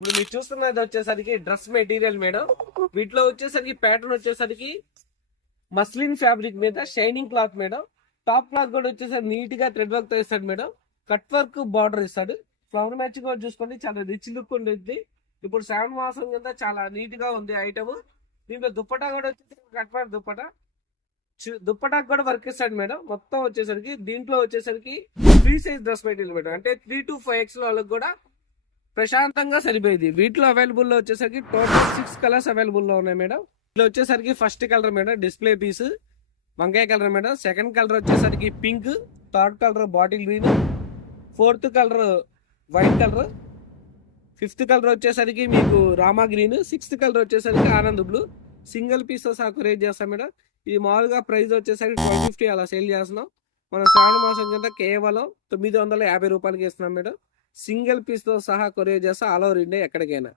ఇప్పుడు మీరు చూస్తున్నది వచ్చేసరికి డ్రెస్ మెటీరియల్ మేడం. వీటిలో వచ్చేసరికి ప్యాటర్న్ వచ్చేసరికి మస్లిన్ ఫ్యాబ్రిక్ మీద shining cloth madam. Top cloth కూడా వచ్చేసరికి నీట్ గా థ్రెడ్ వర్క్ తో ఇస్తాడు మేడం. కట్ వర్క్ బార్డర్ ఇస్తాడు. ఫ్లవర్ మ్యాచింగ్ కూడా చూసుకోండి, చాలా రిచ్ లుక్ ఉంటుంది. ఇప్పుడు శ్రావణ మాసం కింద చాలా నీట్ గా ఉంది ఐటమ్. దీంట్లో దుప్పటా కూడా వచ్చేసరికి కట్ వర్క్ దుప్పటా. దుప్పటాకు కూడా వర్క్ ఇస్తాడు మేడం. మొత్తం వచ్చేసరికి దీంట్లో వచ్చేసరికి free size dress material madam. అంటే 3 to 5X వాళ్ళకి కూడా ప్రశాంతంగా సరిపోయింది. వీటిలో అవైలబుల్ లో వచ్చేసరికి టోటల్ 6 కలర్స్ అవైలబుల్ లో ఉన్నాయి మేడం. ఇట్లా వచ్చేసరికి first colour madam display piece వంకాయ కలర్ మేడం. సెకండ్ కలర్ వచ్చేసరికి pink. Third colour bottle green. Fourth colour white colour. Fifth colour వచ్చేసరికి మీకు రామా గ్రీన్. సిక్స్త్ కలర్ వచ్చేసరికి ఆనంద్ బ్లూ. సింగిల్ పీస్ తో సహా కొరియర్ చేస్తాం మేడం. ఇది మామూలుగా ప్రైస్ వచ్చేసరికి 1250 అలా సేల్ చేస్తున్నాం. మనం శ్రావణ మాసం కింద కేవలం 950 రూపాయలకి ఇస్తున్నాం మేడం. సింగిల్ పీస్ తో సహా కొరియర్ చేస్తా ఆల్ ఓవర్ ఇండియా ఎక్కడికైనా.